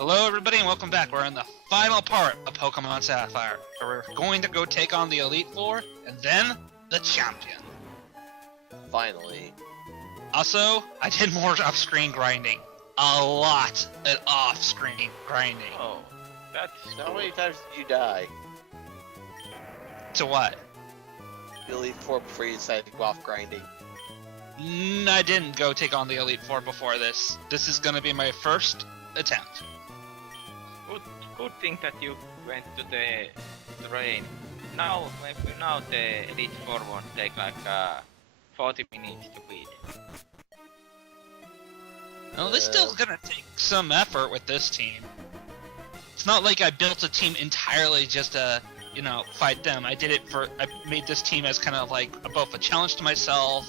Hello everybody and welcome back. We're in the final part of Pokemon Sapphire. We're going to go take on the Elite Four and then the champion. Finally. Also, I did more off-screen grinding. A lot of off-screen grinding. Oh, that's... How many times did you die? To what? The Elite Four before you decided to go off grinding. I didn't go take on the Elite Four before this. This is going to be my first attempt. Good thing that you went to the train. Now the Elite Four won't take like 40 minutes to beat. Well, this still gonna take some effort with this team. It's not like I built a team entirely just to, fight them. I made this team as kind of like both a challenge to myself,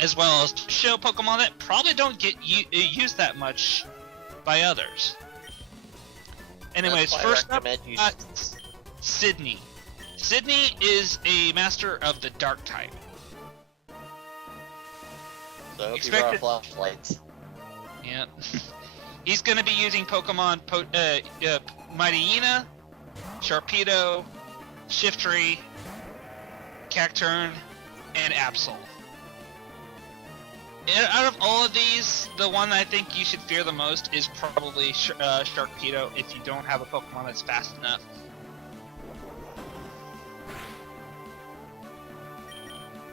as well as to show Pokemon that probably don't get used that much by others. Anyways, first up, Sydney. Sydney is a master of the Dark type. So I hope you brought flashlights. Yeah. He's going to be using Pokemon Mightyena, Sharpedo, Shiftry, Cacturne, and Absol. Out of all of these, the one I think you should fear the most is probably Sharpedo if you don't have a Pokemon that's fast enough.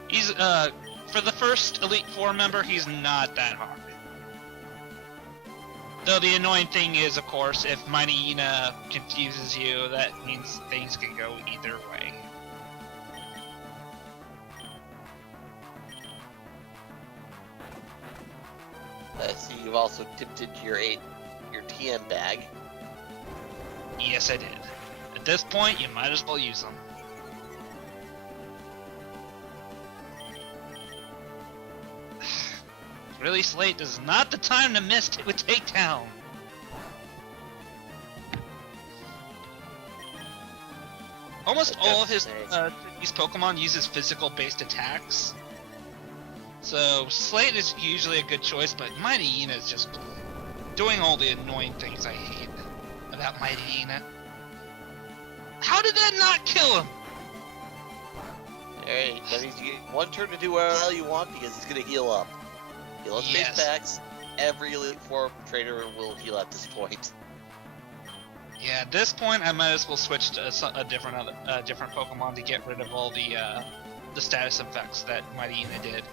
He's, for the first Elite Four member, he's not that hard. Though the annoying thing is, of course, if Mightyena confuses you, that means things can go either way. I see you've also tipped into your TM bag. Yes, I did. At this point, you might as well use them. Really, Slate, this is not the time to miss it with Takedown. Almost all of his Pokemon uses physical-based attacks. So, Slate is usually a good choice, but Mightyena is just doing all the annoying things I hate about Mightyena. How did that not kill him? Hey, that means you get one turn to do whatever the hell you want because he's going to heal up. Heal up space packs. Every Elite Four trainer will heal at this point. Yeah, at this point, I might as well switch to a different Pokemon to get rid of all the status effects that Mightyena did.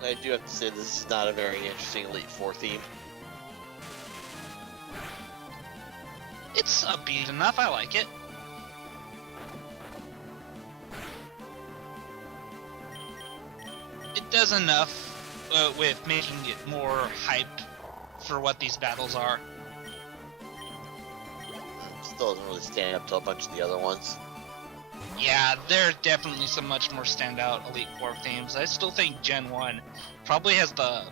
I do have to say this is not a very interesting Elite Four theme. It's upbeat enough, I like it. It does enough with making it more hype for what these battles are. Still doesn't really stand up to a bunch of the other ones. Yeah, there are definitely some much more standout Elite Four themes. I still think Gen 1 probably has the...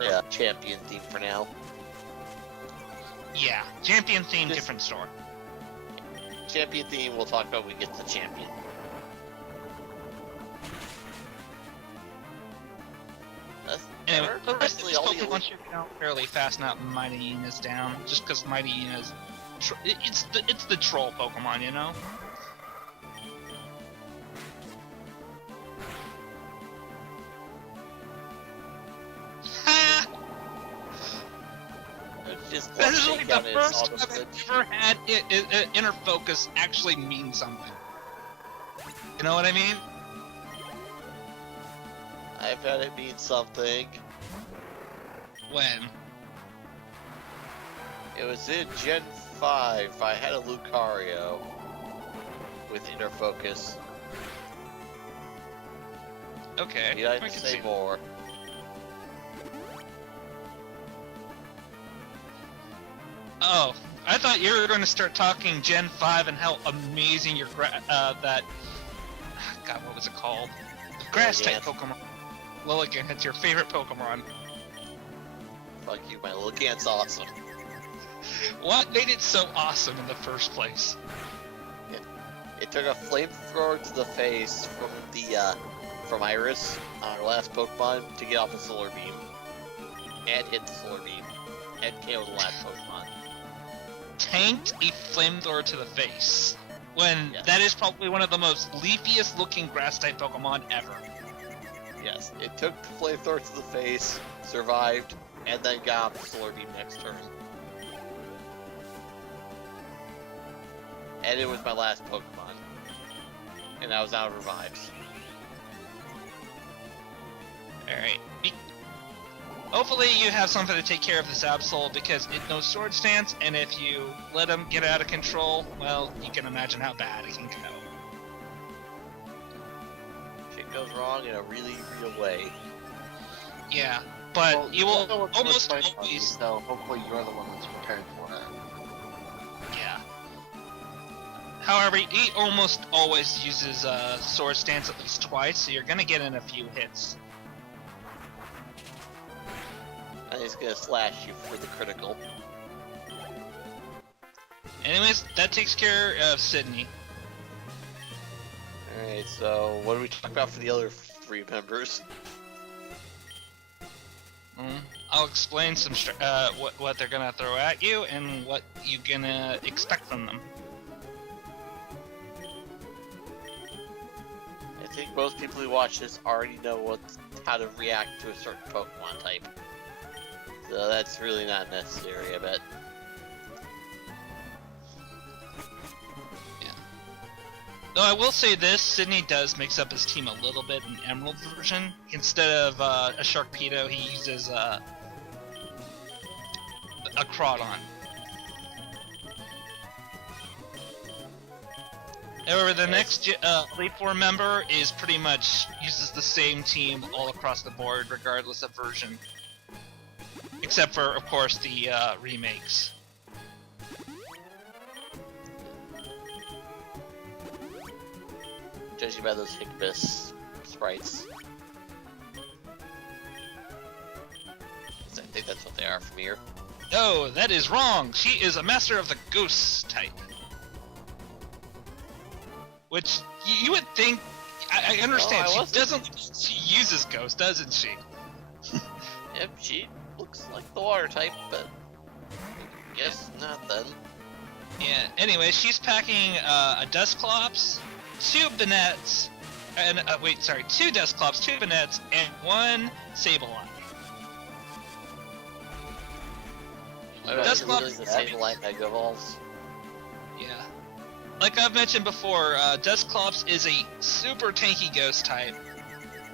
Yeah, champion theme for now. Yeah, champion theme, different story. Champion theme we'll talk about when we get to champion. Anyway, the rest of these Pokemon should count fairly fast now that Mightyena is down, just because Mightyena is... It's the troll Pokemon, you know? This is like the first time I've ever had Inner Focus actually mean something. You know what I mean? I've had it mean something. When? It was in Gen 5. I had a Lucario with Inner Focus. Okay. You have to say more. Oh, I thought you were going to start talking Gen 5 and how amazing your God, what was it called? The Grass-type Pokemon. Lilligant, it's your favorite Pokemon. Fuck you, my Lilligant's awesome. What made it so awesome in the first place? It took a flamethrower to the face from Iris on her last Pokemon to get off the Solar Beam. And hit the Solar Beam. And KO the last Pokemon. Tanked a flamethrower to the face. When Yes. that is probably one of the most leafiest looking grass type Pokemon ever. Yes, it took the flamethrower to the face, survived, and then got off the Solar Beam next turn. And it was my last Pokemon. And I was out of revives. Alright. Hopefully you have something to take care of this Absol because it knows Sword Stance, and if you let him get out of control, well, you can imagine how bad it can go. Shit goes wrong in a really real way. Yeah, but Well, you will don't know what's almost going on, always... so hopefully you're the one that's prepared for it. Yeah. However, he almost always uses Sword Stance at least twice, so you're gonna get in a few hits. And he's gonna slash you for the critical. Anyways, that takes care of Sydney. Alright, so what do we talk about for the other 3 members? I'll explain some what they're gonna throw at you and what you're gonna expect from them. I think most people who watch this already know how to react to a certain Pokemon type. So that's really not necessary, I bet. Though I will say this, Sydney does mix up his team a little bit in Emerald version. Instead of a Sharkpedo, he uses a Crawdon. However, the next Elite Four member is pretty much uses the same team all across the board, regardless of version. Except for, of course, the remakes. Judging by those Higbis sprites. I think that's what they are from here. No, that is wrong! She is a master of the Ghost type. Which, you would think... I understand, she uses Ghost, doesn't she? Yep, she looks like the water type, but... I guess not then. Yeah, anyway, she's packing a Dusclops, 2 Banets, and, 2 Dusclops, 2 Banets, and 1 Sableye. Dusclops the same light Mega Evolves. Yeah. Like I've mentioned before, Dusclops is a super tanky ghost type.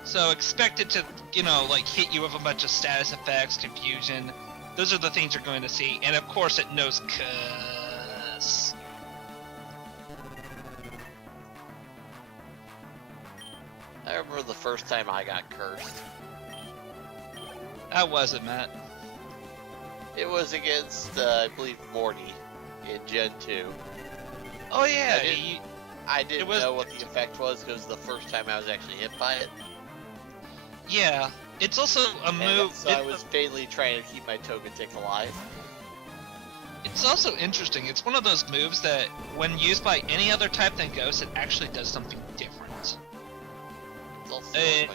So expect it to, hit you with a bunch of status effects, confusion. Those are the things you're going to see. And of course it knows Cuss. I remember the first time I got cursed. How was it, Matt? It was against, I believe, Morty in Gen 2. Oh yeah, I didn't know what the effect was because the first time I was actually hit by it. Yeah, it's also a move. So I was vainly trying to keep my Togetic alive. It's also interesting. It's one of those moves that, when used by any other type than Ghost, it actually does something different. It's also a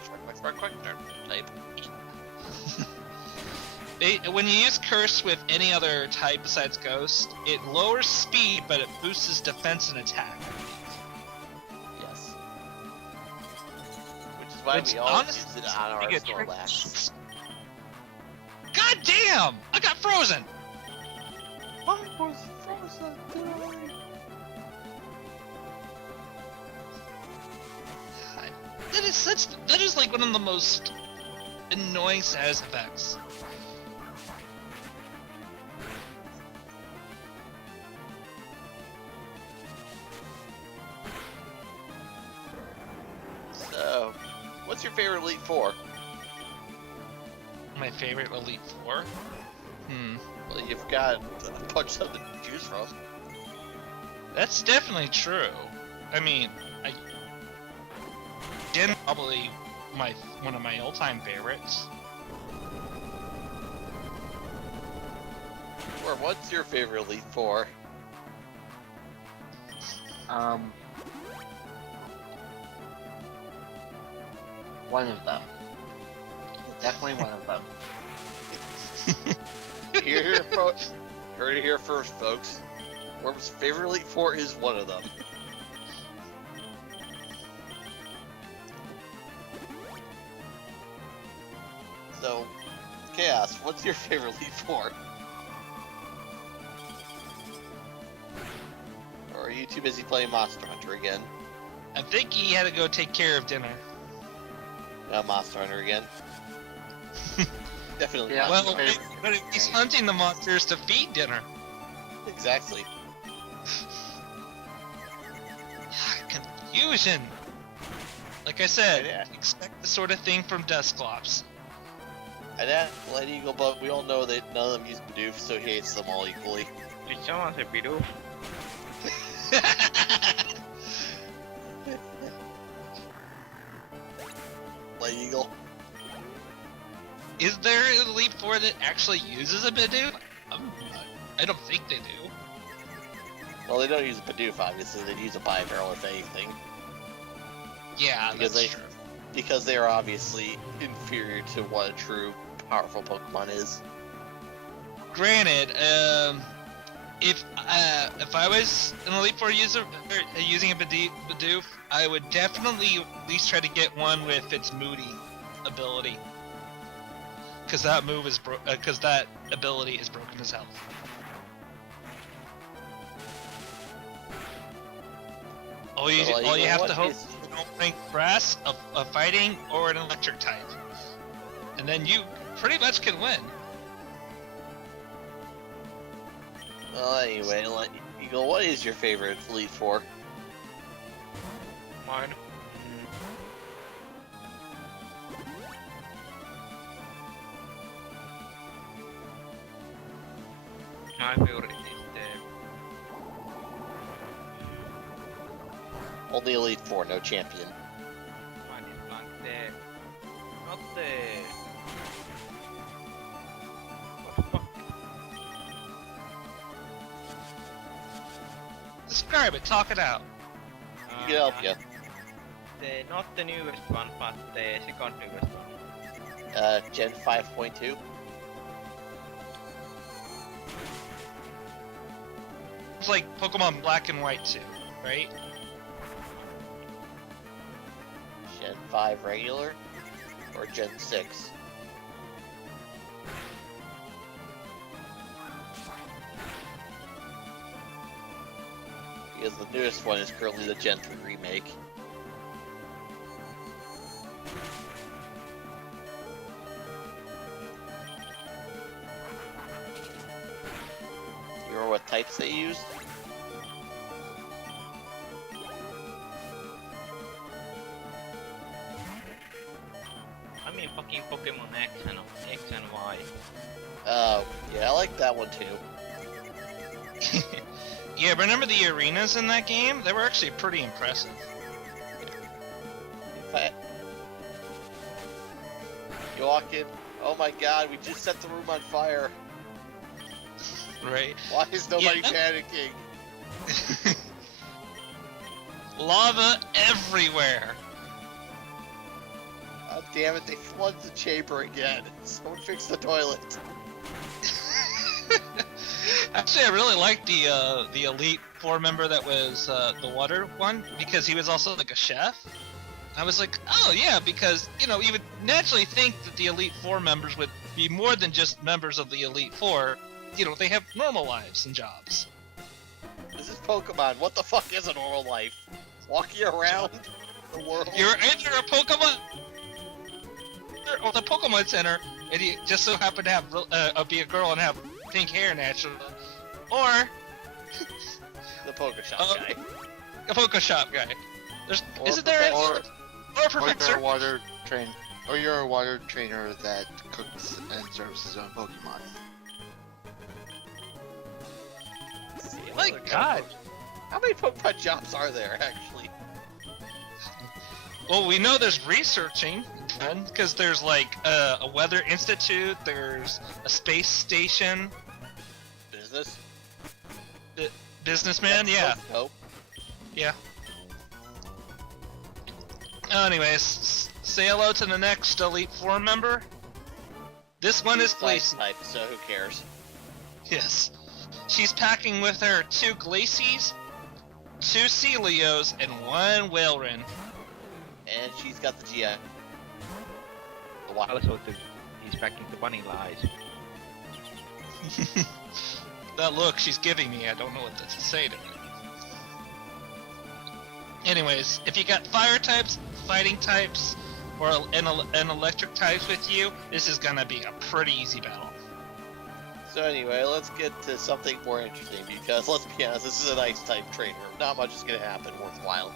quick type. When you use Curse with any other type besides Ghost, it lowers speed, but it boosts defense and attack. Yes. Which is why we always use it on our Snorlax. God damn! I got frozen! I was frozen, That is like one of the most annoying status effects. So, what's your favorite Elite Four? My favorite Elite Four? Well, you've got a bunch of them to choose from. That's definitely true. I mean, Jin probably one of my all-time favorites. Or what's your favorite Elite Four? One of them. Definitely one of them. Heard it here first, folks. Worm's favorite Elite Four is one of them. So, Chaos, what's your favorite Elite Four? Or are you too busy playing Monster Hunter again? I think he had to go take care of dinner. Monster Hunter again. Definitely. Yeah. Monster Well, Hunter. but he's hunting the monsters to feed dinner. Exactly. Confusion. Like I said, Yeah. expect the sort of thing from Dusclops. And that Light Eagle, but we all know that none of them use Bidoof, so he hates them all equally. Did someone say Bidoof? Light Eagle. Is there an Elite Four that actually uses a Bidoof? I don't think they do. Well, they don't use Bidoof, obviously. They use a Bibarrel, if anything. Yeah, Because that's they- true. Because they are obviously inferior to what a true powerful Pokemon is. Granted, if I was an Elite Four user using a Bidoof, I would definitely at least try to get one with its Moody ability, because that that ability is broken as hell. All you So, all you have what to hope is- you don't rank grass, a fighting, or an electric type, and then you pretty much can win. Well, anyway, Light Eagle, what is your favorite Elite Four? Mine. My favorite is Only Elite Four, no champion. mine is like not the. What the fuck? Describe it, talk it out. You can help ya. Not the newest one, but the second newest one. Gen 5.2. It's like Pokemon Black and White too, right? Gen 5 regular. Or Gen 6. Because the newest one is currently the Gen 3 remake. You remember what types they used? I mean fucking Pokemon X and Y. Yeah, I like that one too. Yeah, remember the arenas in that game? They were actually pretty impressive. In fact, you walk in, oh my god, we just set the room on fire. Right? Why is nobody Yeah. panicking? Lava everywhere. God damn it, they flooded the chamber again. Someone fix the toilet. Actually, I really liked the Elite Four member that was the water one, because he was also like a chef. I was like, oh yeah, because you know you would naturally think that the Elite Four members would be more than just members of the Elite Four. You know, they have normal lives and jobs. This is Pokemon. What the fuck is a normal life? Walking around the world? You're either a Pokemon or the Pokemon Center, and you just so happen to have be a girl and have pink hair naturally, or the Pokeshop guy. a Poke Shop guy. There's Or isn't there a, Or, or a or you're professor? a water train, or you're a water trainer that cooks and serves his own Pokemon. My God. How many Pokemon jobs are there, actually? Well, we know there's researching, because there's like a weather institute, there's a space station. business. Businessman, yeah. Nope. Yeah. Anyways, say hello to the next Elite Four member. This one is Glacy. Type, so who cares? Yes. She's packing with her 2 Glacies, 2 Celios, and 1 Whaleren. And she's got the GI. Also, he's packing the bunny lies. That look she's giving me, I don't know what to say to it. Anyways, if you got fire types, fighting types, or an electric types with you, this is gonna be a pretty easy battle. So anyway, let's get to something more interesting, because let's be honest, this is an ice type trainer. Not much is gonna happen worthwhile.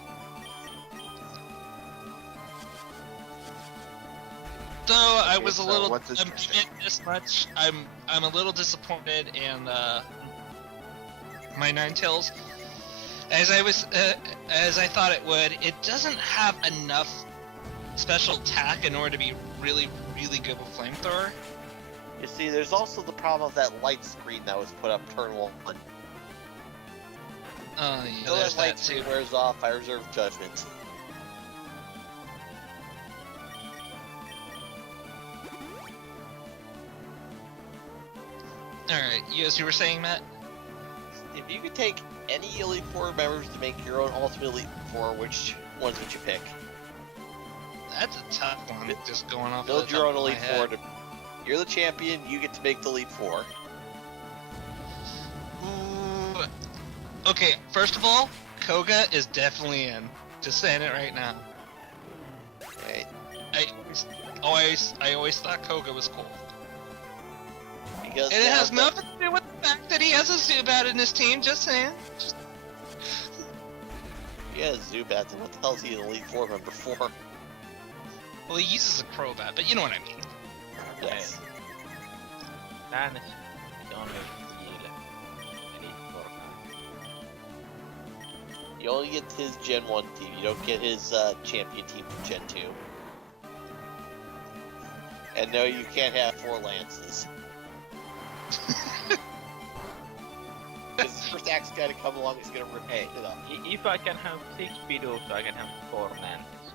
Though I Okay, was a so little, what's this I'm interesting? this much, I'm a little disappointed in my Ninetales. As I thought it would, it doesn't have enough special attack in order to be really, really good with Flamethrower. You see, there's also the problem of that light screen that was put up turn 1. Yeah, Until there's that light that too. screen wears off, I reserve judgment. Alright, as you were saying, Matt? If you could take any Elite Four members to make your own Ultimate Elite Four, which ones would you pick? That's a tough one, just going off Build the your top own of my Elite head. Four. You're the champion, you get to make the Elite Four. Ooh. Okay, first of all, Koga is definitely in. Just saying it right now. Right? I always thought Koga was cool. Because And it now has the- nothing to do with the fact that he has a Zubat in his team, just saying. Yeah, Zubat, then what the hell is he an Elite Four member for? Well, he uses a Crobat, but you know what I mean. Yes. Läänessä on Hiile. Eli Korka. You only get his Gen 1 team, you don't get his champion team from Gen 2. And no, you can't have 4 Lances. Because his first axe guy to come along is gonna rip Hey, it up. if I can have 6 Bidoof, I can have 4 Lances.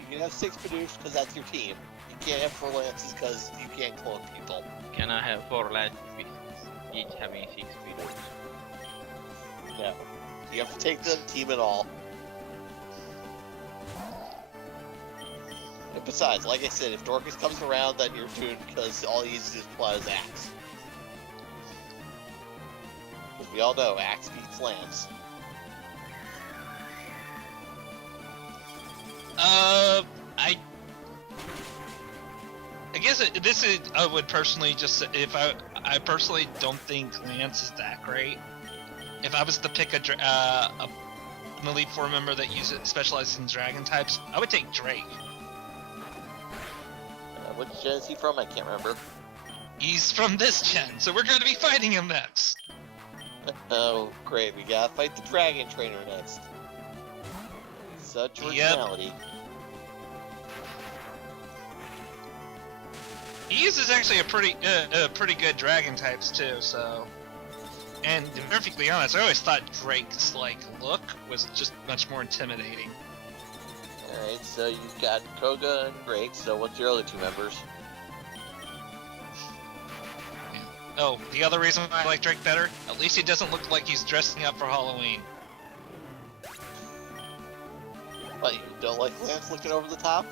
You can have 6 Bidoof because that's your team. You can't have 4 Lances because you can't clone people. Can I have 4 Lances with each having 6 Bidoofs? No. You have to take the team and all. And besides, like I said, if Dorcas comes around, then you're doomed because all he needs to do is pull out his axe. Because we all know axe beats lance. I guess this is. I would personally just say, if I personally don't think Lance is that great. If I was to pick an Elite Four member that specializes in Dragon types, I would take Drake. Which gen is he from? I can't remember. He's from this gen, so we're going to be fighting him next. Oh, great. We gotta fight the Dragon Trainer next. Such originality. He uses actually a pretty good Dragon types too. So, and to be perfectly honest, I always thought Drake's look was just much more intimidating. Alright, so you've got Koga and Drake, so what's your other 2 members? Oh, the other reason why I like Drake better? At least he doesn't look like he's dressing up for Halloween. What, you don't like Lance looking over the top?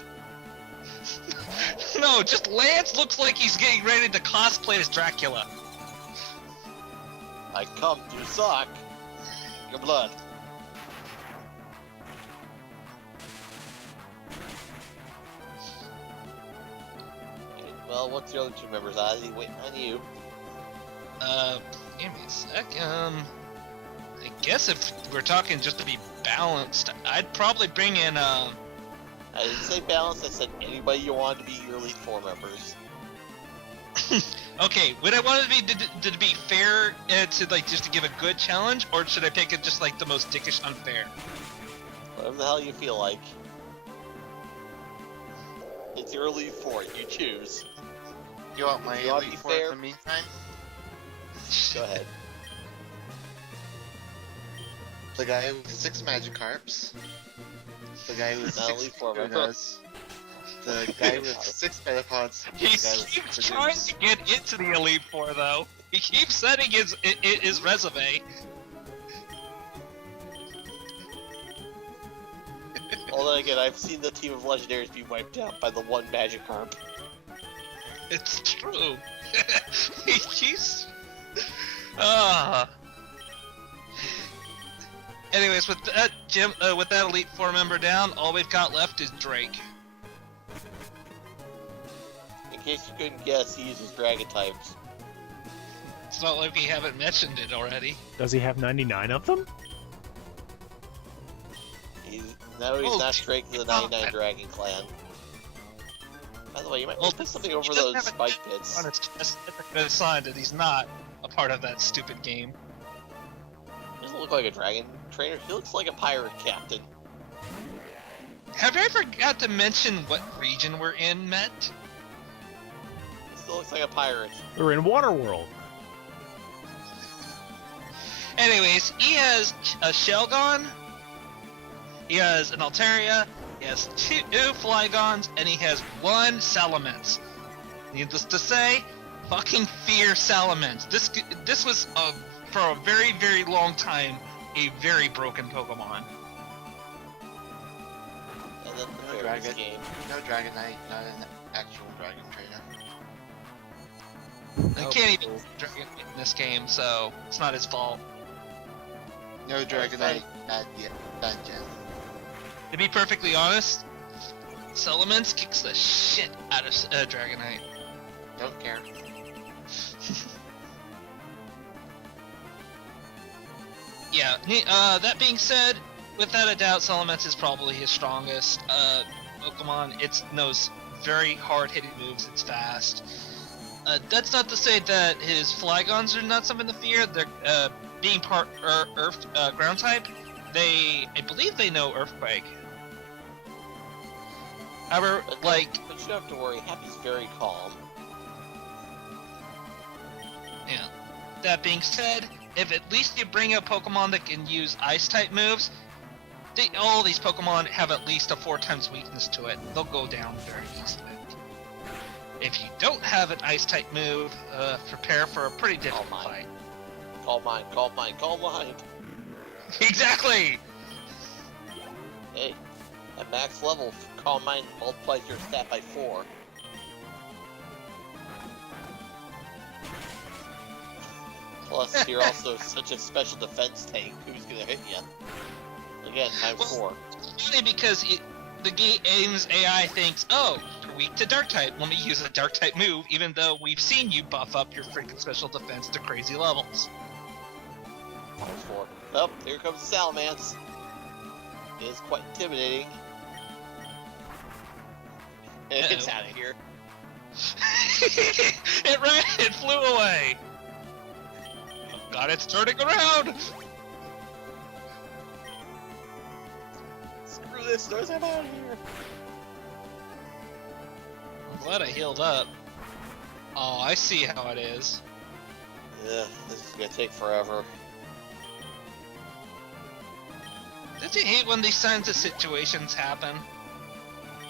No, just Lance looks like he's getting ready to cosplay as Dracula. I come to suck your blood. Okay, well, what's your other 2 members? Ozzy, waiting on you. Give me a sec. I guess if we're talking just to be balanced, I'd probably bring in, I didn't say balance, I said anybody you want to be your Elite Four members. Okay, would I want it to be fair, to just to give a good challenge, or should I pick it just the most dickish unfair? Whatever the hell you feel like. It's your Elite Four, you choose. You want my You wanna Elite be Four fair? in the meantime? Go ahead. The guy with 6 Magikarps. The guy with Not 6 Elite Four, but- Lunas. The guy with 6 Metapods. He The guy with keeps 6 trying Zadoos. to get into the Elite Four, though. He keeps setting his resume. Although again, I've seen the team of legendaries be wiped out by the one Magikarp. It's true. He keeps. Ah. Anyways, with that with that Elite Four member down, all we've got left is Drake. In case you couldn't guess, he uses Dragon types. It's not like we haven't mentioned it already. Does he have 99 of them? He's Oh, not Drake of the oh, 99 Dragon Clan. By the way, you might Well, put something over he doesn't those have a spike name pits. on his chest. That's a good sign that he's not a part of that stupid game. He doesn't look like a dragon trainer. He looks like a pirate captain. Have I forgot to mention what region we're in, Matt? He still looks like a pirate. We're in Waterworld. Anyways, he has a Shelgon, he has an Altaria, he has 2 Flygons, and he has 1 Salamence. Needless to say, fucking fear Salamence. This was, for a very, very long time, a very broken Pokemon. And then No the dragon. this game. No Dragonite, not an actual dragon trainer. I Oh, can't even cool. use Dragon in this game, so it's not his fault. No Dragonite at the dungeon. To be perfectly honest, Salamence kicks the shit out of Dragonite. Don't care. Yeah, that being said, without a doubt, Salamence is probably his strongest Pokemon. It knows very hard-hitting moves, it's fast. That's not to say that his Flygons are not something to fear. They're, being part Earth ground type, I believe they know Earthquake. However, But, like, but you don't have to worry. Happy's very calm. yeah. That being said, if at least you bring a Pokemon that can use Ice-type moves, all these Pokemon have at least a 4 times weakness to it. They'll go down very easily. If you don't have an Ice-type move, prepare for a pretty difficult mine. fight. Call mine, call mine, call mine. Exactly! Hey, at max level, call mine multiplies your stat by 4. Plus, you're also such a special defense tank. Who's gonna hit you? Again, times Well, 4. Only because the game's AI thinks, oh, you're weak to Dark-type. Let me use a Dark-type move, even though we've seen you buff up your freaking special defense to crazy levels. Times 4. Oh, here comes Salamence. It is quite intimidating. And it's Uh-oh. out of here. It flew away. God, it's turning around. Screw this, North, I'm out of here. I'm glad I healed up. Oh, I see how it is. Yeah, this is gonna take forever. Don't you hate when these kinds of situations happen?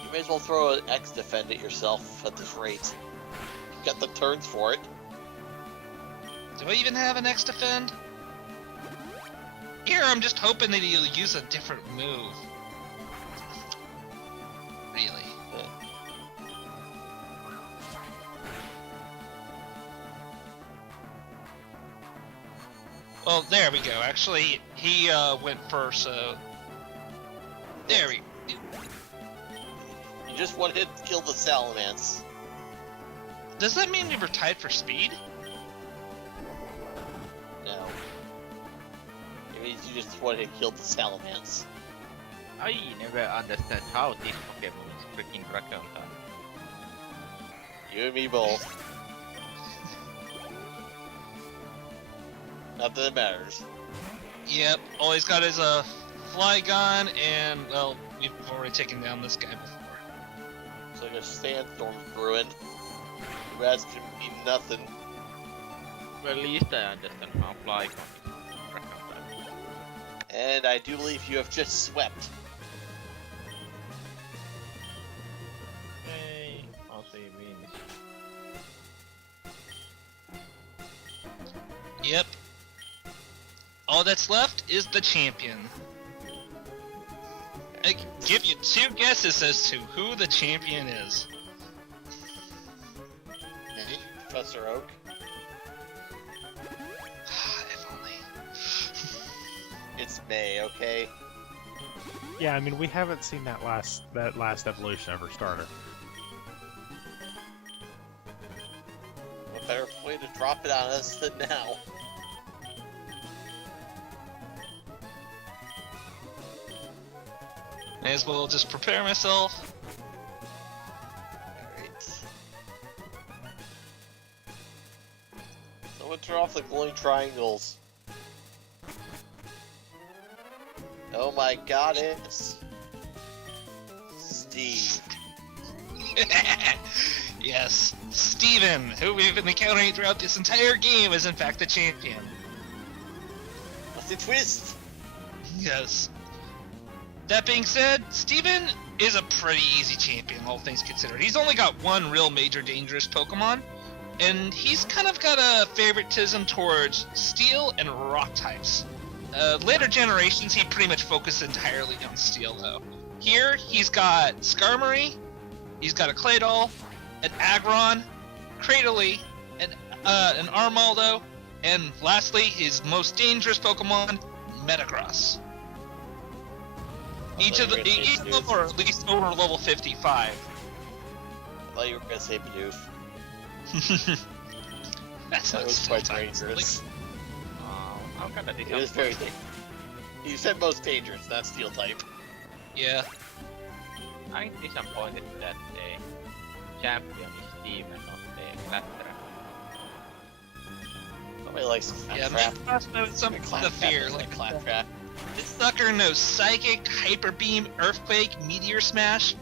You may as well throw an X defend at yourself at this rate. You got the turns for it. Do I even have an X defend? Here, I'm just hoping that he'll use a different move. Really? Well, there we go. Actually, he went first, so... There we go. You just wanted to kill the Salamence. Does that mean we were tied for speed? No. It means you just wanted to kill the Salamence. I never understand how this Pokemon is freaking Dragon type. You and me both. Not that it matters. Yep, all he's got is a Flygon, and, well, we've already taken down this guy before. It's like a sandstorm brewing. Rats can mean nothing. Well, at least I understand how fly con is. And I do believe you have just swept. Hey, also he wins. Yep. All that's left is the champion. I give you 2 guesses as to who the champion is. Me, Professor Oak. If only. It's May, okay? Yeah, I mean we haven't seen that last evolution of her starter. What better way to drop it on us than now? May as well just prepare myself. Alright. Someone turn off the glowing triangles. Oh my god, it's Steve. Yes, Steven, who we've been encountering throughout this entire game, is in fact the champion. What's the twist? Yes. That being said, Steven is a pretty easy champion, all things considered. He's only got one real major dangerous Pokemon, and he's kind of got a favoritism towards Steel and Rock types. Later generations, he pretty much focused entirely on Steel, though. Here, he's got Skarmory, he's got a Claydol, an Aggron, Cradily, an Armaldo, and lastly, his most dangerous Pokemon, Metagross. Each of them are at least over level 55. I thought you were gonna say Bidoof. That was quite dangerous. I'm kinda It was very disappointed. You said most dangerous, not steel type. Yeah. I'm disappointed that the champion is Steve and not the Clatterer. Nobody likes Yeah, Claptrap. Metagross knows some of the fear. Like Like, Claptrap. this sucker knows Psychic, Hyper Beam, Earthquake, Meteor Smash,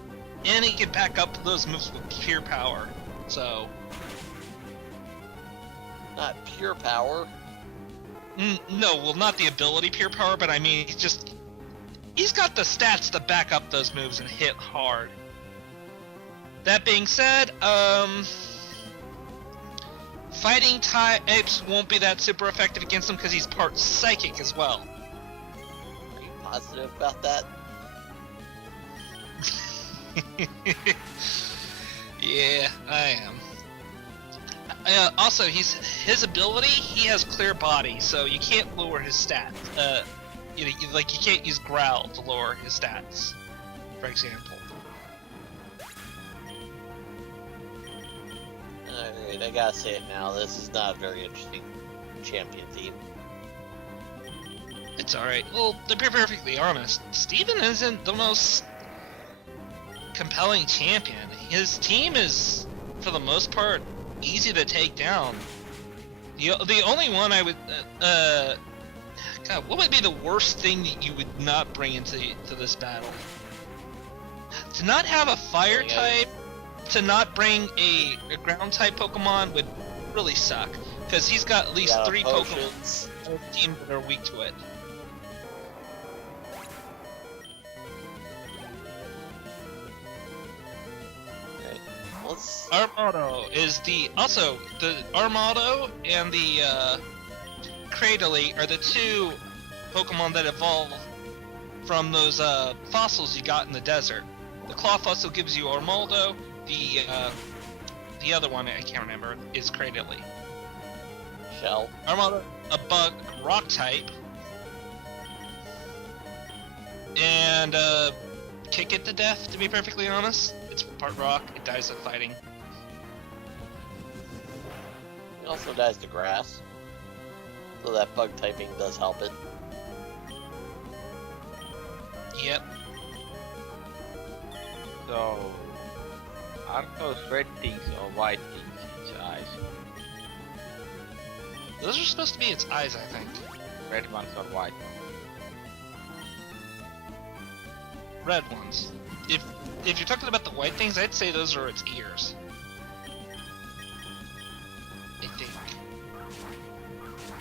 and he can back up those moves with pure power. So, Not pure power. no, well, not the ability pure power, but I mean, he's got the stats to back up those moves and hit hard. That being said, fighting types won't be that super effective against him because he's part Psychic as well. Are you positive about that? Yeah, I am. Also, his ability, he has clear body, so you can't lower his stats. You can't use Growl to lower his stats, for example. Alright, I gotta say it now. This is not a very interesting champion team. It's alright. Well, to be perfectly honest, Steven isn't the most compelling champion. His team is, for the most part, easy to take down. The only one I would, God, what would be the worst thing that you would not bring into this battle? To not have a fire type, to not bring a ground type Pokemon would really suck, because he's got at least 3 Pokemon on his team that are weak to it. Armaldo is the Armaldo and the Cradily are the 2 Pokemon that evolve from those fossils you got in the desert. The Claw Fossil gives you Armaldo. The other one I can't remember is Cradily. Shell. Armaldo, a bug, rock type, and kick it to death. To be perfectly honest, it's part rock. It dies of fighting. It also dies to grass. So that bug typing does help it. Yep. So, are those red things or white things in its eyes? Those are supposed to be its eyes, I think. Red ones or white ones? Red ones. If you're talking about the white things, I'd say those are its ears. I think.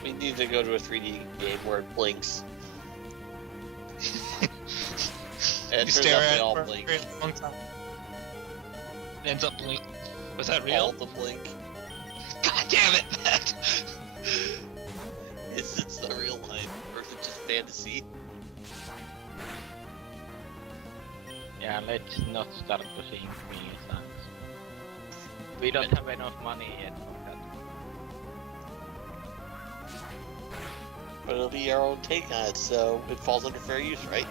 We need to go to a 3D game where it blinks. And You it turns stare out at they it all for a blink. very long time. It ends up blink. Was that All real? the blink. God damn it, Matt! Is it the real life, or is it just fantasy? Yeah, let's not start to sing me songs. We don't have enough money yet for that. But it'll be our own take on it, so it falls under fair use, right?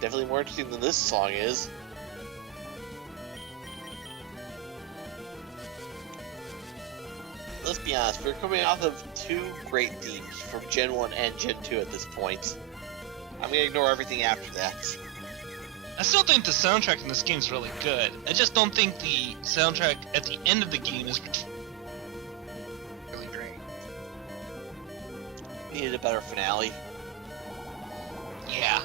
Definitely more interesting than this song is. Let's be honest, we're coming off of two great themes from Gen 1 and Gen 2 at this point. I'm gonna ignore everything after that. I still think the soundtrack in this game is really good. I just don't think the soundtrack at the end of the game is really great. Needed a better finale. Yeah.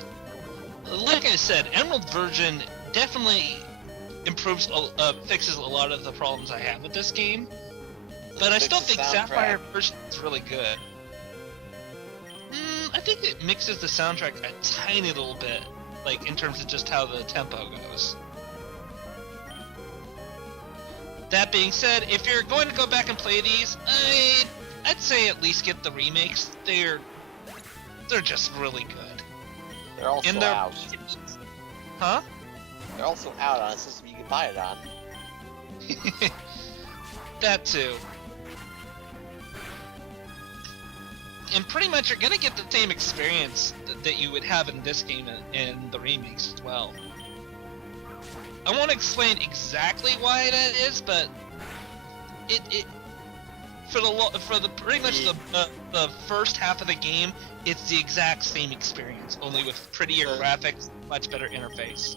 Like I said, Emerald Virgin definitely improves, fixes a lot of the problems I have with this game. But I still think Sapphire version is really good. I think it mixes the soundtrack a tiny little bit, like in terms of just how the tempo goes. That being said, if you're going to go back and play these, I'd say at least get the remakes. They're just really good. They're also And they're- out. Huh? They're also out on a system you can buy it on. That too. And pretty much you're gonna get the same experience that you would have in this game and the remakes as well. I won't explain exactly why that is, but it for the pretty much the first half of the game, it's the exact same experience, only with prettier graphics, much better interface.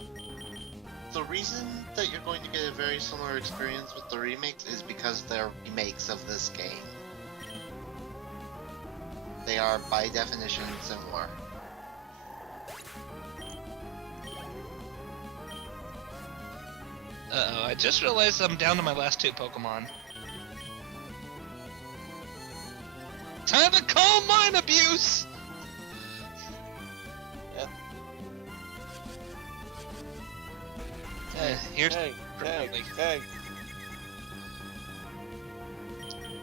The reason that you're going to get a very similar experience with the remakes is because they're remakes of this game. They are, by definition, similar. Uh-oh, I just realized I'm down to my last two Pokemon. Time to call mine abuse! Here's Cradily.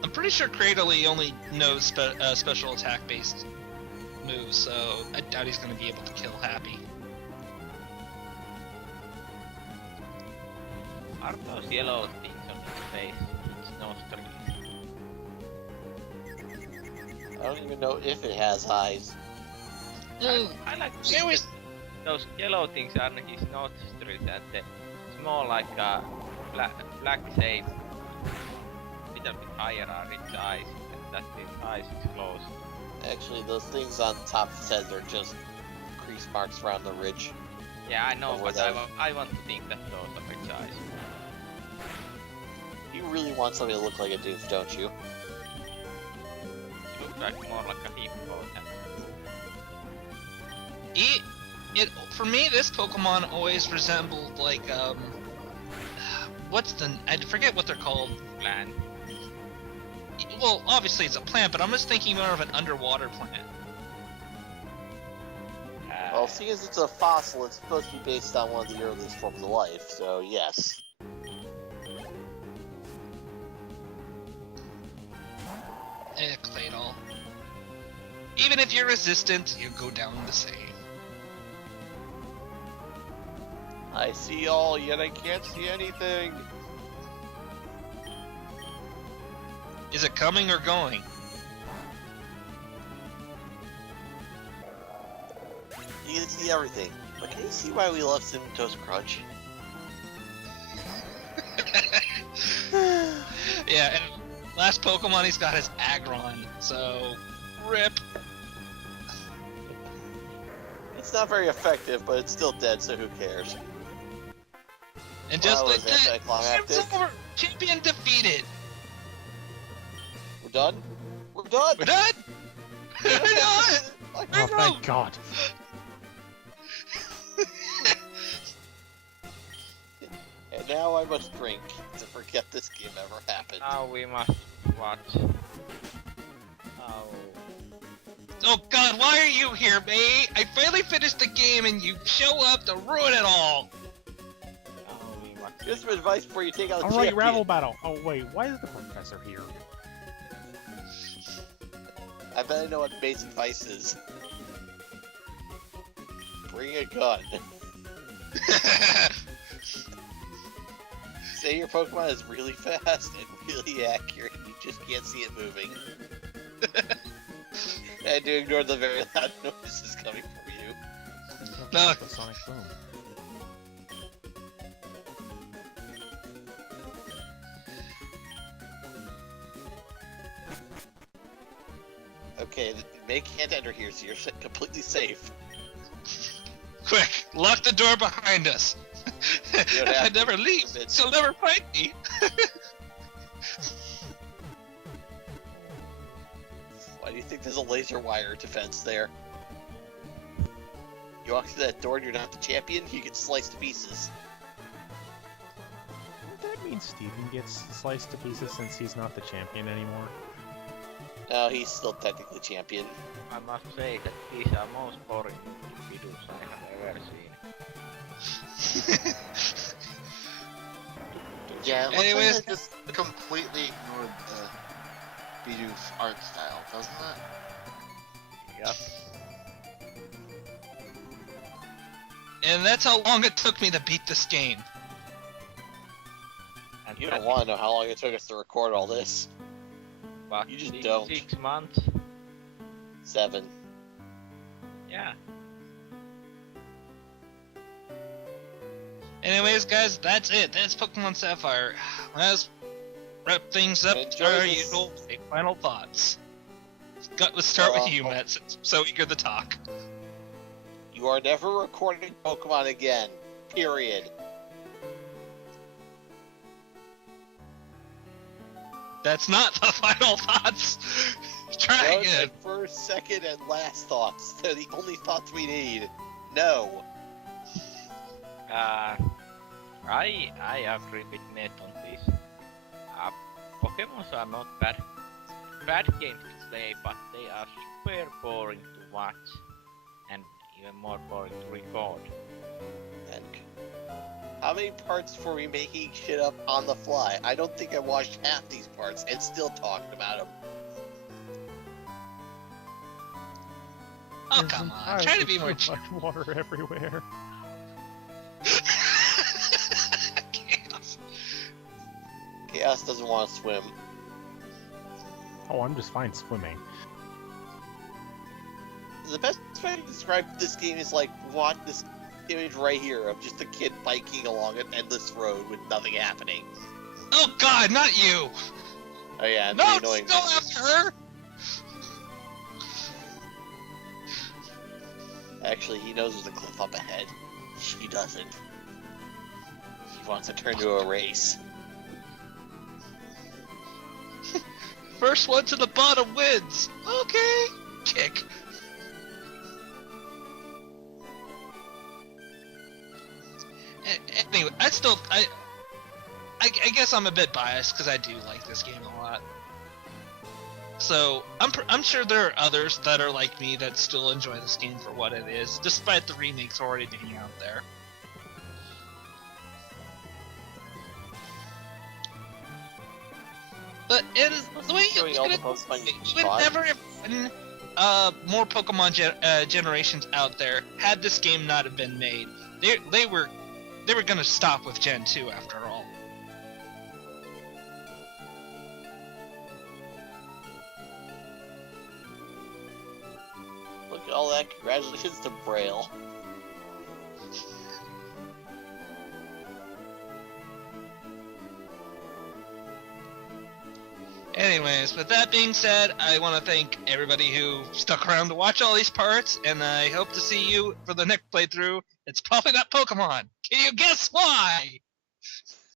I'm pretty sure Cradily only knows special attack based moves, so I doubt he's going to be able to kill Happy. Are those yellow things on his face? It's nostrils. I don't even know if it has eyes. I like to think that those yellow things are his nostrils and the small like black shape. Little bit higher are its eyes, and that his eyes is closed. Actually, those things on top of his head are just crease marks around the ridge. Yeah, I know, Or but whatever. I want to think that those are its eyes. You really want somebody to look like a doof, don't you? It looks like more like a hippo than It for me, this Pokemon always resembled like I forget what they're called. plant. Well, obviously it's a plant, but I'm just thinking more of an underwater plant. Well, seeing as it's a fossil, it's supposed to be based on one of the earliest forms of life, so yes. Claydol. Even if you're resistant, you go down the same. I see all, yet I can't see anything. Is it coming or going? You can see everything. But can you see why we love Cinnamon Toast Crunch? Yeah, and last Pokemon he's got is Aggron, so rip. It's not very effective, but it's still dead, so who cares? And just Wow, like was that, anticlimactic. game's over. Champion defeated. We're done? We're done! We're done. We're done. Oh, thank God. And now I must drink to forget this game ever happened. Now we must watch. Oh god, why are you here, mate? I finally finished the game and you show up to ruin it all! Here's some advice before you take out the Alright, champion. Ravel Battle. Oh wait, why is the professor here? I bet I know what basic advice is. Bring a gun. Say your Pokemon is really fast and really accurate, you just can't see it moving. And to ignore the very loud noises coming from you. No. The Sonic Boom. Okay, May can't enter here, so you're completely safe. Quick, lock the door behind us. You don't If I have to. never leave, she'll never find me. Why do you think there's a laser wire defense there? You walk through that door and you're not the champion, you get sliced to pieces. Does that mean Steven gets sliced to pieces since he's not the champion anymore? No, he's still technically champion. I must say that these are most boring videos I have ever seen. Yeah, it looks Anyways. like they just completely ignored the Bidoof art style, doesn't it? Yep. And that's how long it took me to beat this game. And You don't want to know how long it took us to record all this. But you just six, don't. 6 months. 7. Yeah. Anyways, guys, that's it. That's Pokemon Sapphire. Let's wrap things up Enjoy to our this. usual final thoughts. Let's start with you, Oh. Matt, since I'm so eager to talk. You are never recording Pokemon again. Period. That's not the final thoughts. Try Those again. are first, second, and last thoughts. They're the only thoughts we need. No. I agree with Ned on this. Pokemon are not bad games to play, but they are super boring to watch, and even more boring to record. And how many parts were we making shit up on the fly? I don't think I watched half these parts and still talked about them. Oh, come on. Try to be more so much water everywhere. Chaos. Chaos doesn't want to swim. Oh, I'm just fine swimming. The best way to describe this game is like, watch this image right here of just a kid biking along an endless road with nothing happening. Oh god, not you! Oh yeah, and No, the it's annoying. still after her! Actually, he knows there's a cliff up ahead. She doesn't. He wants to turn to a race. First one to the bottom wins! Okay! Kick. Anyway, I guess I'm a bit biased because I do like this game a lot. So I'm sure there are others that are like me that still enjoy this game for what it is, despite the remakes already being out there. But in the way you Showing all the Pokemon you would caught. never have been more Pokemon generations out there had this game not have been made. They were gonna stop with Gen 2 after all. Look at all that. Congratulations to Braille. Anyways, with that being said, I want to thank everybody who stuck around to watch all these parts, and I hope to see you for the next playthrough. It's probably not Pokemon. Can you guess why?